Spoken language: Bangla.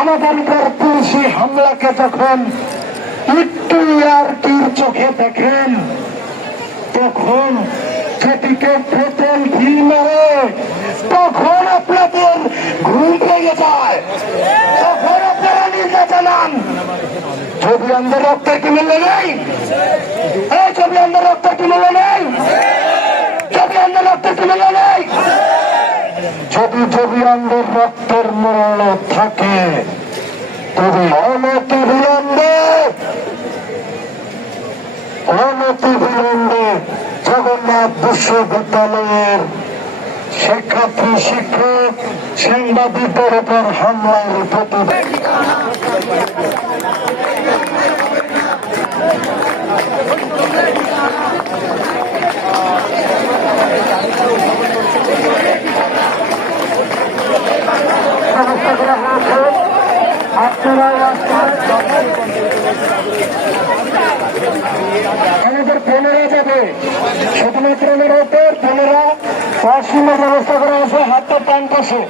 আমাদের উপর পুলিশি হামলাকে যখন একটু আর তীর চোখে দেখেন, তখন সেটিকে প্রথম ঢিল মারে, তখন আপনাদের ঘুম ভেঙে যায়, তখন আপনারা নির্দেশ জানান। ছবি আমাদের রক্তের কি মূল্য নেই? এই ছবি আমাদের রক্তের কি মূল্য নেই? ছবি আমাদের রক্তের কি মূল্য নেই? যদি ছবি আমাদের রক্তের মূল্য থাকে, তবে অনতি বিলম্বে জগন্নাথ বিশ্ববিদ্যালয়ের শিক্ষার্থী, শিক্ষক, সাংবাদিকদের উপর হামলার প্রতিবাদ। আমাদের বোনেরা যাবে, শুধুমাত্র ওপর বোনেরা ওয়াশরুমের ব্যবস্থা করা আছে, হাতটা টান পাশে।